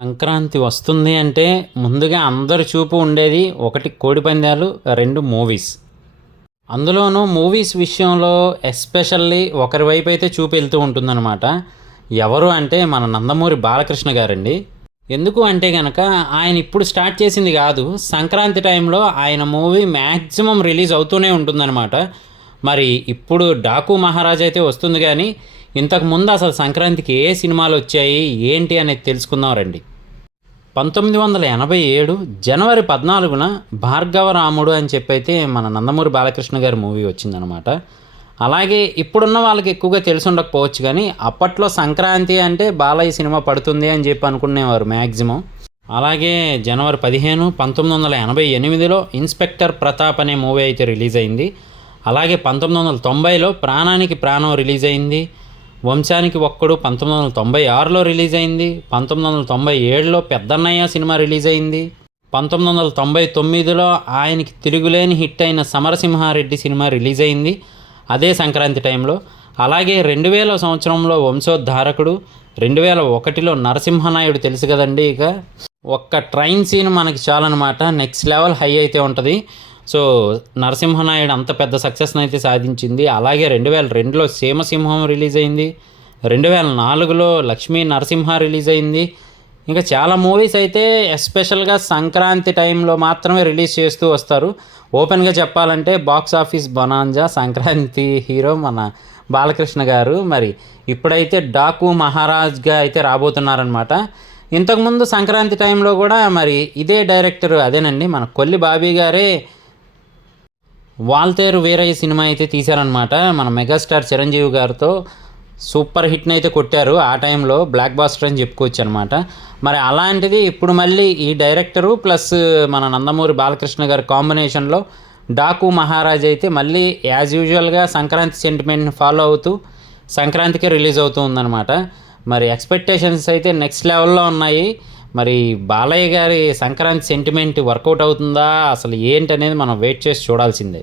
సంక్రాంతి వస్తుంది అంటే ముందుగా అందరి చూపు ఉండేది ఒకటి కోడిపందాలు, 2 మూవీస్. అందులోనూ మూవీస్ విషయంలో ఎస్పెషల్లీ ఒకరి వైపు అయితే చూపు వెళ్తూ ఉంటుందన్నమాట. ఎవరు అంటే మన నందమూరి బాలకృష్ణ గారండి. ఎందుకు అంటే కనుక ఆయన ఇప్పుడు స్టార్ట్ చేసింది కాదు, సంక్రాంతి టైంలో ఆయన మూవీ మ్యాక్సిమం రిలీజ్ అవుతూనే ఉంటుందన్నమాట. మరి ఇప్పుడు డాకు మహారాజ్ అయితే వస్తుంది, కానీ ఇంతకుముందు అసలు సంక్రాంతికి ఏ సినిమాలు వచ్చాయి ఏంటి అనేది తెలుసుకుందాం రండి. 1987 జనవరి 14న భార్గవరాముడు అని చెప్పైతే మన నందమూరి బాలకృష్ణ గారి మూవీ వచ్చిందనమాట. అలాగే ఇప్పుడున్న వాళ్ళకి ఎక్కువగా తెలిసి ఉండకపోవచ్చు, కానీ అప్పట్లో సంక్రాంతి అంటే బాలయ్య సినిమా పడుతుంది అని చెప్పి అనుకునేవారు మ్యాక్సిమం. అలాగే జనవరి 15, 1988లో ఇన్స్పెక్టర్ ప్రతాప్ అనే మూవీ అయితే రిలీజ్ అయింది. అలాగే 1990లో ప్రాణానికి ప్రాణం రిలీజ్ అయింది. వంశానికి ఒక్కడు 1996లో రిలీజ్ అయింది. 1997లో పెద్దన్నయ్య సినిమా రిలీజ్ అయింది. 1999లో ఆయనకి తిరుగులేని హిట్ అయిన సమరసింహారెడ్డి సినిమా రిలీజ్ అయింది అదే సంక్రాంతి టైంలో. అలాగే 2000 సంవత్సరంలో వంశోద్ధారకుడు, 2001లో నరసింహనాయుడు తెలుసు కదండి. ఇక ఒక్క ట్రైన్ సీన్ మనకి చాలన్నమాట, నెక్స్ట్ లెవెల్ హై అయితే ఉంటుంది. సో నరసింహనాయుడు అంత పెద్ద సక్సెస్ని అయితే సాధించింది. అలాగే 2002లో సీమసింహం రిలీజ్ అయింది. 2004లో లక్ష్మీ నరసింహ రిలీజ్ అయింది. ఇంకా చాలా మూవీస్ అయితే ఎస్పెషల్గా సంక్రాంతి టైంలో మాత్రమే రిలీజ్ చేస్తూ వస్తారు. ఓపెన్గా చెప్పాలంటే box office bonanza Sankranti hero మన బాలకృష్ణ గారు. మరి ఇప్పుడైతే డాకు మహారాజ్గా అయితే రాబోతున్నారనమాట. ఇంతకుముందు సంక్రాంతి టైంలో కూడా మరి ఇదే డైరెక్టర్ అదేనండి మన కొల్లి బాబీ గారే వాల్తేరు వీరయ్య సినిమా అయితే తీశారనమాట. మన మెగాస్టార్ చిరంజీవి గారితో సూపర్ హిట్ని అయితే కొట్టారు. ఆ టైంలో బ్లాక్ బాస్టర్ అని చెప్పుకోవచ్చు అనమాట. మరి అలాంటిది ఇప్పుడు మళ్ళీ ఈ డైరెక్టరు ప్లస్ మన నందమూరి బాలకృష్ణ గారి కాంబినేషన్లో డాకు మహారాజ్ అయితే మళ్ళీ యాజ్ యూజువల్గా సంక్రాంతి సెంటిమెంట్ని ఫాలో అవుతూ సంక్రాంతికి రిలీజ్ అవుతూ ఉందన్నమాట. మరి ఎక్స్పెక్టేషన్స్ అయితే నెక్స్ట్ లెవెల్లో ఉన్నాయి. మరి బాలయ్య గారి సంక్రాంతి సెంటిమెంట్ వర్కౌట్ అవుతుందా అసలు ఏంటి అనేది మనం వెయిట్ చేసి చూడాల్సిందే.